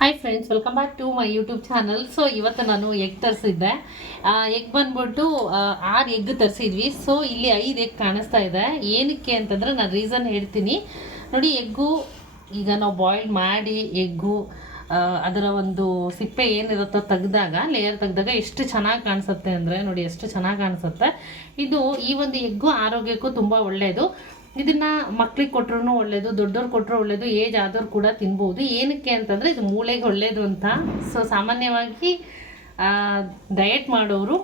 Hi friends welcome back to my YouTube channel so ಇವತ್ತು ನಾನು egg ತರಿಸಿದ್ದೆ. Egg ಬಂದ್ಬಿಟ್ಟು ಆರು ಎಗ್ ತರಿಸಿದ್ವಿ. ಸೊ ಇಲ್ಲಿ ಐದು ಎಗ್ ಕಾಣಿಸ್ತಾ ಇದೆ. ಏನಕ್ಕೆ ಅಂತಂದ್ರೆ ನಾನು ರೀಸನ್ ಹೇಳ್ತೀನಿ. ನೋಡಿ ಎಗ್ಗು ಈಗ ನಾವು ಬಾಯ್ಲ್ ಮಾಡಿ ಎಗ್ಗು ಅದರ ಒಂದು ಸಿಪ್ಪೆ ಏನಿರುತ್ತೋ ತೆಗೆದಾಗ ಲೇಯರ್ ತೆಗೆದಾಗ ಎಷ್ಟು ಚೆನ್ನಾಗಿ ಕಾಣಿಸುತ್ತೆ ಅಂದರೆ ನೋಡಿ, ಎಷ್ಟು ಚೆನ್ನಾಗಿ ಕಾಣಿಸುತ್ತೆ. ಇದು ಈ ಒಂದು ಎಗ್ಗು ಆರೋಗ್ಯಕ್ಕೂ ತುಂಬ ಒಳ್ಳೆಯದು ಇದನ್ನ ಮಕ್ಳಿಗೆ ಕೊಟ್ರೂ ಒಳ್ಳೇದು ದೊಡ್ಡವ್ರು ಕೊಟ್ಟರು ಒಳ್ಳೇದು, ಏಜ್ ಆದವ್ರು ಕೂಡ ತಿನ್ಬೋದು. ಏನಕ್ಕೆ ಅಂತಂದರೆ ಇದು ಮೂಳೆಗೆ ಒಳ್ಳೇದು ಅಂತ. ಸೊ ಸಾಮಾನ್ಯವಾಗಿ ಡಯಟ್ ಮಾಡೋರು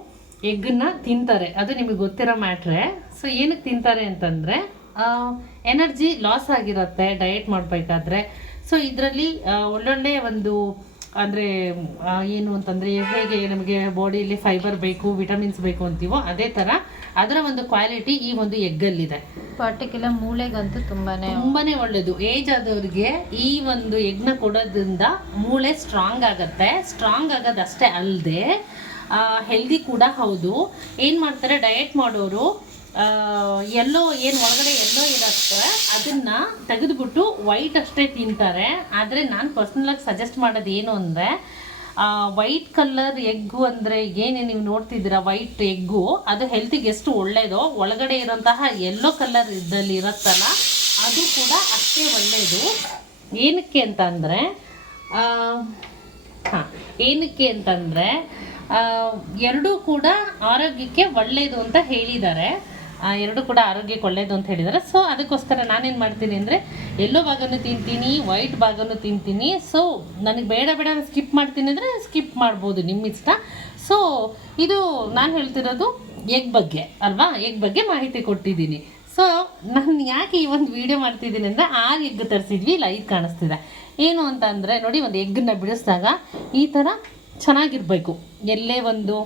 ಎಗ್ನ ತಿಂತಾರೆ. ಅದು ನಿಮಗೆ ಗೊತ್ತಿರೋ ಮ್ಯಾಟ್ರೆ. ಸೊ ಏನಕ್ಕೆ ತಿಂತಾರೆ ಅಂತಂದರೆ ಎನರ್ಜಿ ಲಾಸ್ ಆಗಿರುತ್ತೆ ಡಯಟ್ ಮಾಡಬೇಕಾದ್ರೆ. ಸೊ ಇದರಲ್ಲಿ ಒಳ್ಳೊಳ್ಳೆ ಒಂದು ಅಂದರೆ ಏನು ಅಂತಂದರೆ ಹೇಗೆ ನಮಗೆ ಬಾಡಿಯಲ್ಲಿ ಫೈಬರ್ ಬೇಕು ವಿಟಮಿನ್ಸ್ ಬೇಕು ಅಂತೀವೋ ಅದೇ ಥರ ಅದರ ಒಂದು ಕ್ವಾಲಿಟಿ ಈ ಒಂದು ಎಗ್ಗಲ್ಲಿದೆ ಪರ್ಟಿಕ್ಯುಲರ್ ಮೂಳೆಗಂತೂ ತುಂಬಾನೇ ತುಂಬಾನೇ ಒಳ್ಳೇದು. ಏಜ್ ಆದವ್ರಿಗೆ ಈ ಒಂದು ಎಗ್ನ ಕೊಡೋದ್ರಿಂದ ಮೂಳೆ ಸ್ಟ್ರಾಂಗ್ ಆಗುತ್ತೆ. ಸ್ಟ್ರಾಂಗ್ ಆಗೋದಷ್ಟೇ ಅಲ್ಲದೆ ಹೆಲ್ದಿ ಕೂಡ ಹೌದು. ಏನು ಮಾಡ್ತಾರೆ ಡಯಟ್ ಮಾಡೋರು ಎಲ್ಲೋ, ಏನು ಒಳಗಡೆ ಎಲ್ಲೋ ಇರುತ್ತೆ, ಅದನ್ನ ತೆಗೆದುಬಿಟ್ಟು ವೈಟ್ ಅಷ್ಟೇ ತಿಂತಾರೆ. ಆದರೆ ನಾನು ಪರ್ಸ್ನಲಾಗಿ ಸಜೆಸ್ಟ್ ಮಾಡೋದು ಏನು ಅಂದರೆ ವೈಟ್ ಕಲರ್ ಎಗ್ಗು ಅಂದರೆ ಏನೇ ನೀವು ನೋಡ್ತಿದ್ದೀರಾ ವೈಟ್ ಎಗ್ಗು ಅದು ಹೆಲ್ತಿಗೆ ಎಷ್ಟು ಒಳ್ಳೆಯದೋ ಒಳಗಡೆ ಇರೋಂತಹ ಎಲ್ಲೋ ಕಲರ್ ಇದ್ದಲ್ಲಿ ಇರುತ್ತಲ್ಲ, ಅದು ಕೂಡ ಅಷ್ಟೇ ಒಳ್ಳೆಯದು ಏನಕ್ಕೆ ಅಂತಂದರೆ ಹಾಂ, ಏನಕ್ಕೆ ಅಂತಂದರೆ ಎರಡೂ ಕೂಡ ಆರೋಗ್ಯಕ್ಕೆ ಒಳ್ಳೆಯದು ಅಂತ ಹೇಳಿದ್ದಾರೆ. ಎರಡೂ ಕೂಡ ಆರೋಗ್ಯಕ್ಕೆ ಒಳ್ಳೆಯದು ಅಂತ ಹೇಳಿದ್ದಾರೆ. ಸೊ ಅದಕ್ಕೋಸ್ಕರ ನಾನೇನು ಮಾಡ್ತೀನಿ ಅಂದರೆ ಎಲ್ಲೋ ಭಾಗನೂ ತಿಂತೀನಿ ವೈಟ್ ಭಾಗನೂ ತಿಂತೀನಿ. ಸೊ ನನಗೆ ಬೇಡ ಬೇಡ ಸ್ಕಿಪ್ ಮಾಡ್ತೀನಿ ಅಂದರೆ ಸ್ಕಿಪ್ ಮಾಡ್ಬೋದು ನಿಮ್ಮ ಇಷ್ಟ ಸೊ ಇದು ನಾನು ಹೇಳ್ತಿರೋದು ಎಗ್ ಬಗ್ಗೆ ಅಲ್ವಾ? ಎಗ್ ಬಗ್ಗೆ ಮಾಹಿತಿ ಕೊಟ್ಟಿದ್ದೀನಿ. ಸೊ ನಾನು ಯಾಕೆ ಈ ಒಂದು ವಿಡಿಯೋ ಮಾಡ್ತಿದ್ದೀನಿ ಅಂದರೆ ಆರು ಎಗ್ ತರಿಸಿದ್ವಿ ಲೈಟ್ ಕಾಣಿಸ್ತಿದೆ. ಏನು ಅಂತ ನೋಡಿ, ಒಂದು ಎಗ್ಗನ್ನ ಬಿಡಿಸಿದಾಗ ಈ ಥರ ಚೆನ್ನಾಗಿರಬೇಕು. ಎಲ್ಲೇ ಒಂದು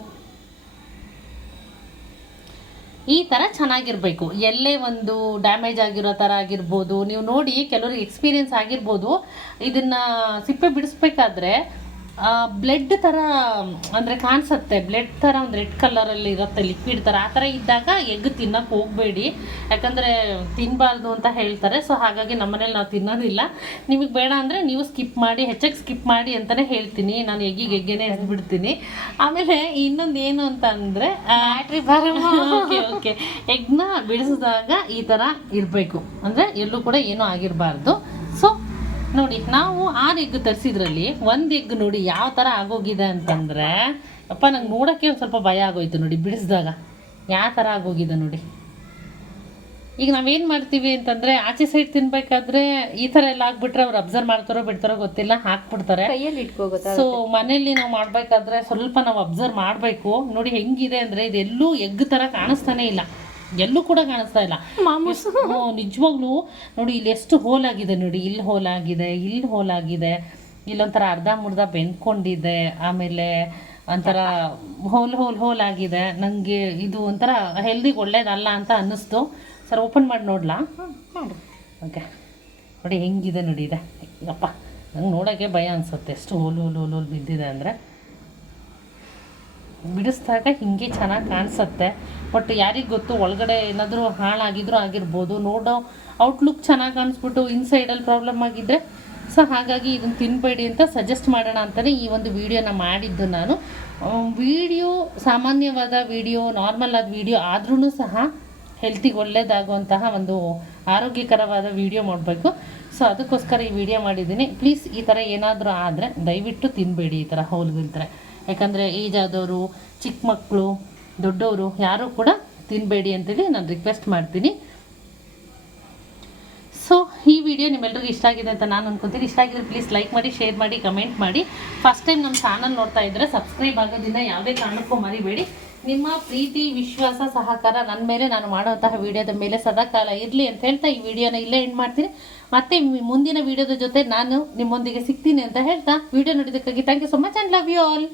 ಈ ಥರ ಚೆನ್ನಾಗಿರಬೇಕು. ಎಲ್ಲೇ ಒಂದು ಡ್ಯಾಮೇಜ್ ಆಗಿರೋ ಥರ ಆಗಿರ್ಬೋದು. ನೀವು ನೋಡಿ, ಕೆಲವರಿಗೆ ಎಕ್ಸ್ಪೀರಿಯನ್ಸ್ ಆಗಿರ್ಬೋದು. ಇದನ್ನು ಸಿಪ್ಪೆ ಬಿಡಿಸ್ಬೇಕಾದ್ರೆ ಬ್ಲಡ್ ಥರ ಅಂದರೆ ಕಾಣಿಸುತ್ತೆ. ಬ್ಲಡ್ ಥರ ಒಂದು ರೆಡ್ ಕಲರಲ್ಲಿ ಇರುತ್ತೆ ಲಿಕ್ವಿಡ್ ಥರ ಆ ಥರ ಇದ್ದಾಗ ಎಗ್ ತಿನ್ನಕ್ಕೆ ಹೋಗಬೇಡಿ. ಯಾಕಂದರೆ ತಿನ್ನಬಾರ್ದು ಅಂತ ಹೇಳ್ತಾರೆ. ಸೊ ಹಾಗಾಗಿ ನಮ್ಮನೇಲಿ ನಾವು ತಿನ್ನೋದಿಲ್ಲ. ನಿಮಗೆ ಬೇಡ ಅಂದರೆ ನೀವು ಸ್ಕಿಪ್ ಮಾಡಿ ಹೆಚ್ಚಾಗಿ ಸ್ಕಿಪ್ ಮಾಡಿ ಅಂತಲೇ ಹೇಳ್ತೀನಿ. ನಾನು ಎಗ್ಗಿಗೆ ಎಗ್ಗೇನೆ ಬಿಡ್ತೀನಿ ಆಮೇಲೆ ಇನ್ನೊಂದು ಏನು ಅಂತ ಅಂದರೆ ಓಕೆ ಓಕೆ ಎಗ್ನ ಬಿಡಿಸಿದಾಗ ಈ ಥರ ಇರಬೇಕು. ಅಂದರೆ ಎಲ್ಲೂ ಕೂಡ ಏನೂ ಆಗಿರಬಾರ್ದು. ಸೊ ನೋಡಿ ನಾವು ಆರು ಎಗ್ ತರಿಸಿದ್ರಲ್ಲಿ ಒಂದು ಎಗ್ ನೋಡಿ ಯಾವ ಥರ ಆಗೋಗಿದೆ ಅಂತಂದರೆ ಅಪ್ಪ ನಂಗೆ ನೋಡೋಕ್ಕೆ ಒಂದು ಸ್ವಲ್ಪ ಭಯ ಆಗೋಯ್ತು ನೋಡಿ ಬಿಡಿಸಿದಾಗ. ಯಾವ ಥರ ಆಗೋಗಿದೆ ನೋಡಿ. ಈಗ ನಾವೇನು ಮಾಡ್ತೀವಿ ಅಂತಂದರೆ ಆಚೆ ಸೈಡ್ ತಿನ್ಬೇಕಾದ್ರೆ ಈ ಥರ ಎಲ್ಲ ಹಾಕ್ಬಿಟ್ರೆ ಅವ್ರು ಅಬ್ಸರ್ವ್ ಮಾಡ್ತಾರೋ ಬಿಡ್ತಾರೋ ಗೊತ್ತಿಲ್ಲ ಹಾಕ್ಬಿಡ್ತಾರೆ. ಕೈಯಲ್ಲಿ ಸೊ ಮನೆಯಲ್ಲಿ ನಾವು ಮಾಡಬೇಕಾದ್ರೆ ಸ್ವಲ್ಪ ನಾವು ಅಬ್ಸರ್ವ್ ಮಾಡಬೇಕು. ನೋಡಿ ಹೆಂಗಿದೆ ಅಂದರೆ ಇದೆಲ್ಲೂ ಎಗ್ ಥರ ಕಾಣಿಸ್ತಾನೆ ಇಲ್ಲ. ಎಲ್ಲೂ ಕೂಡ ಕಾಣಿಸ್ತಾ ಇಲ್ಲ. ಮಾಮೂಸು ನಿಜವಾಗ್ಲೂ ನೋಡಿ ಇಲ್ಲಿ ಎಷ್ಟು ಹೋಲ್ ಆಗಿದೆ ನೋಡಿ. ಇಲ್ಲಿ ಹೋಲ್ ಆಗಿದೆ ಇಲ್ಲಿ ಹೋಲ್ ಆಗಿದೆ. ಇಲ್ಲೊಂಥರ ಅರ್ಧ ಮುರ್ಧ ಬೆಂದ್ಕೊಂಡಿದೆ. ಆಮೇಲೆ ಒಂಥರ ಹೋಲ್ ಹೋಲ್ ಹೋಲ್ ಆಗಿದೆ. ನನಗೆ ಇದು ಒಂಥರ ಹೆಲ್ದಿಗೆ ಒಳ್ಳೇದಲ್ಲ ಅಂತ ಅನ್ನಿಸ್ತು. ಸರ್ ಓಪನ್ ಮಾಡಿ ನೋಡ್ಲಾ? ಓಕೆ. ನೋಡಿ ಹೆಂಗಿದೆ ನೋಡಿ ಇದೆ. ಅಪ್ಪ ನಂಗೆ ನೋಡೋಕ್ಕೆ ಭಯ ಅನಿಸುತ್ತೆ. ಎಷ್ಟು ಹೋಲು ಹೋಲ್ ಹೋಲ್ ಹೋಲ್ ಬಿದ್ದಿದೆ ಅಂದರೆ. ಬಿಡಿಸ್ದಾಗ ಹಿಂಗೆ ಚೆನ್ನಾಗಿ ಕಾಣಿಸುತ್ತೆ. ಬಟ್ ಯಾರಿಗೆ ಗೊತ್ತು, ಒಳಗಡೆ ಏನಾದರೂ ಹಾಳಾಗಿದ್ರೂ ಆಗಿರ್ಬೋದು. ನೋಡೋ ಔಟ್ಲುಕ್ ಚೆನ್ನಾಗಿ ಕಾಣಿಸ್ಬಿಟ್ಟು ಇನ್ಸೈಡಲ್ಲಿ ಪ್ರಾಬ್ಲಮ್ ಆಗಿದ್ದರೆ ಸೊ ಹಾಗಾಗಿ ಇದನ್ನು ತಿನ್ನಬೇಡಿ ಅಂತ ಸಜೆಸ್ಟ್ ಮಾಡೋಣ ಅಂತಲೇ ಈ ಒಂದು ವಿಡಿಯೋನ ಮಾಡಿದ್ದು ನಾನು. ವಿಡಿಯೋ, ಸಾಮಾನ್ಯವಾದ ವಿಡಿಯೋ ನಾರ್ಮಲ್ ಆದ ವಿಡಿಯೋ ಆದ್ರೂ ಸಹ ಹೆಲ್ತಿಗೆ ಒಳ್ಳೇದಾಗುವಂತಹ ಒಂದು ಆರೋಗ್ಯಕರವಾದ ವಿಡಿಯೋ ಮಾಡಬೇಕು. ಸೊ ಅದಕ್ಕೋಸ್ಕರ ಈ ವಿಡಿಯೋ ಮಾಡಿದ್ದೀನಿ. ಪ್ಲೀಸ್ ಈ ಥರ ಏನಾದರೂ ಆದರೆ ದಯವಿಟ್ಟು ತಿನ್ನಬೇಡಿ ಈ ಥರ ಹೋಲ್ಗಿಲ್ತಾರೆ ಯಾಕಂದರೆ ಏಜ್ ಆದವರು ಚಿಕ್ಕ ಮಕ್ಕಳು ದೊಡ್ಡವರು ಯಾರೂ ಕೂಡ ತಿನ್ನಬೇಡಿ ಅಂತೇಳಿ ನಾನು ರಿಕ್ವೆಸ್ಟ್ ಮಾಡ್ತೀನಿ. ಸೊ ಈ ವಿಡಿಯೋ ನಿಮ್ಮೆಲ್ಲರಿಗೂ ಇಷ್ಟ ಆಗಿದೆ ಅಂತ ನಾನು ಅನ್ಕೊತೀನಿ. ಇಷ್ಟ ಆಗಿದ್ರೆ ಪ್ಲೀಸ್ ಲೈಕ್ ಮಾಡಿ ಶೇರ್ ಮಾಡಿ ಕಮೆಂಟ್ ಮಾಡಿ. ಫಸ್ಟ್ ಟೈಮ್ ನಮ್ಮ ಚಾನಲ್ ನೋಡ್ತಾ ಇದ್ದರೆ ಸಬ್ಸ್ಕ್ರೈಬ್ ಆಗೋದ್ರಿಂದ ಯಾವುದೇ ಕಾರಣಕ್ಕೂ ಮರಿಬೇಡಿ. ನಿಮ್ಮ ಪ್ರೀತಿ, ವಿಶ್ವಾಸ, ಸಹಕಾರ ನನ್ನ ಮೇಲೆ ನಾನು ಮಾಡುವಂತಹ ವಿಡಿಯೋದ ಮೇಲೆ ಸದಾಕಾಲ ಇರಲಿ ಅಂತ ಹೇಳ್ತಾ ಈ ವಿಡಿಯೋನ ಇಲ್ಲೇ ಎಂಡ್ ಮಾಡ್ತೀನಿ. ಮತ್ತೆ ಮುಂದಿನ ವಿಡಿಯೋದ ಜೊತೆ ನಾನು ನಿಮ್ಮೊಂದಿಗೆ ಸಿಗ್ತೀನಿ ಅಂತ ಹೇಳ್ತಾ video ನೋಡಿದ್ದಕ್ಕಾಗಿ thank you so much and love you all